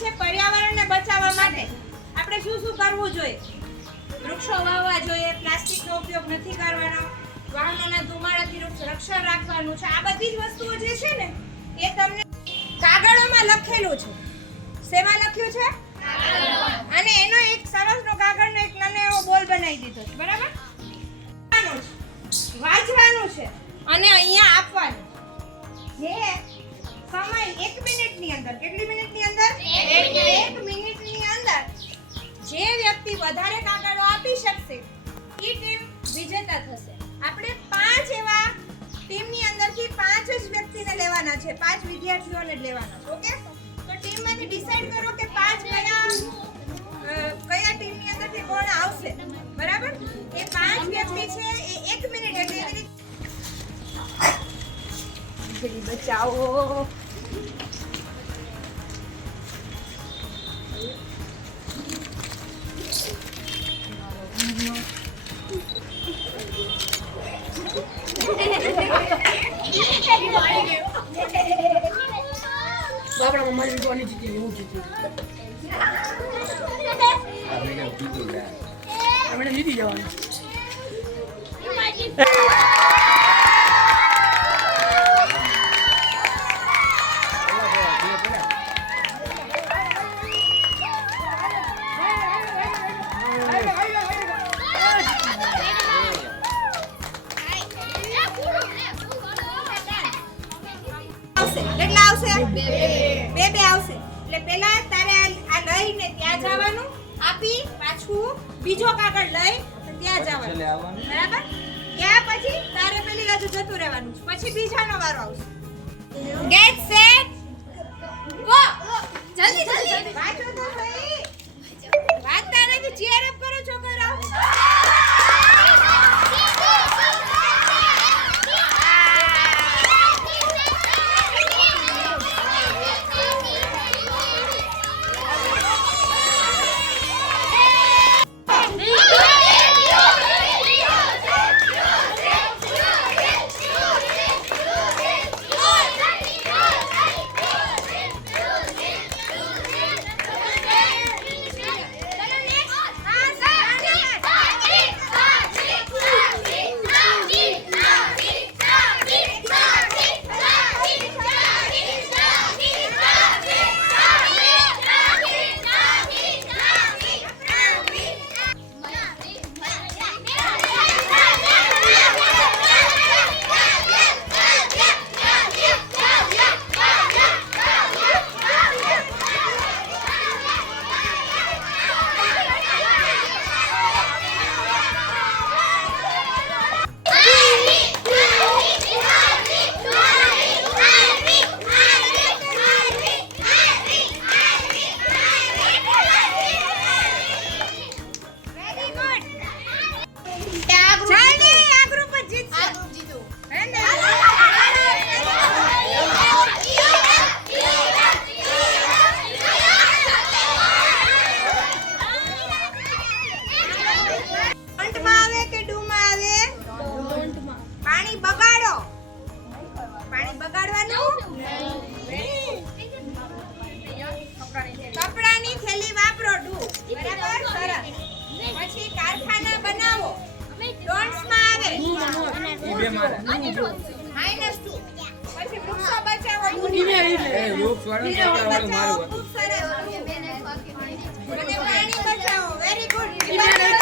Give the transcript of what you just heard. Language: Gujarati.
છે પર્યાવરણને બચાવવા માટે આપણે શું કરવું જોઈએ? વૃક્ષો વાવવા જોઈએ, પ્લાસ્ટિકનો ઉપયોગ નથી કરવાનો, વાહનોના ધુમાડાથી રક્ષણ રાખવાનું છે. આ બધી જ વસ્તુઓ જે છે ને એ તમને કાગળોમાં લખેલું છે. શેમાં લખ્યું છે? અને એનો એક સરસનો કાગળનો એક નાનો એવો બોલ બનાવી દીધો છે, બરાબર? વાંચવાનું છે અને અહીંયા આપવાનું. જે સમય 1 મિનિટની અંદર, કેટલી મિનિટની અંદર? 1 મિનિટની અંદર જે વ્યક્તિ વધારે કાગળો આપી શકશે એ ટીમ વિજેતા થશે. આપણે 5 એવા ટીમની અંદરથી 5 જ વ્યક્તિને લેવાના છે, 5 વિદ્યાર્થીઓને જ લેવાના છે. ઓકે? તો ટીમમાંથી ડિસાઈડ કરો કે 5 કયા ટીમની અંદરથી કોણ આવશે, બરાબર? એ 5 વ્યક્તિ છે એ 1 મિનિટ એટલે એવી રીતે બચાવો. બાપડા મમ્મી કોની જીતી હું જીતી આપણે જીતી જવાનું. કેટલા આવશે? બે આવશે. એટલે પહેલા તારે આ લઈને ત્યાં જવાનું, આપી પાછું બીજો કાગળ લઈ ત્યાં જવાનું, બરાબર? ત્યાં પછી તારે પેલી બાજુ જતું રહેવાનું, પછી બીજાનો વારો આવશે. Get set go. જલ્દી વાંચો તો ભાઈ. વાંચતા નથી, ચીયર અપ કરો છોકરાઓ. કપડાની થેલી વાપરો, ડુ, બરાબર? સરસ. પછી કારખાના બનાવો, ડોન્ટ્સમાં આવે -2. પછી વૃક્ષો બચાવો, ખૂબ સરસ. અને પાણી બચાવો, વેરી ગુડ.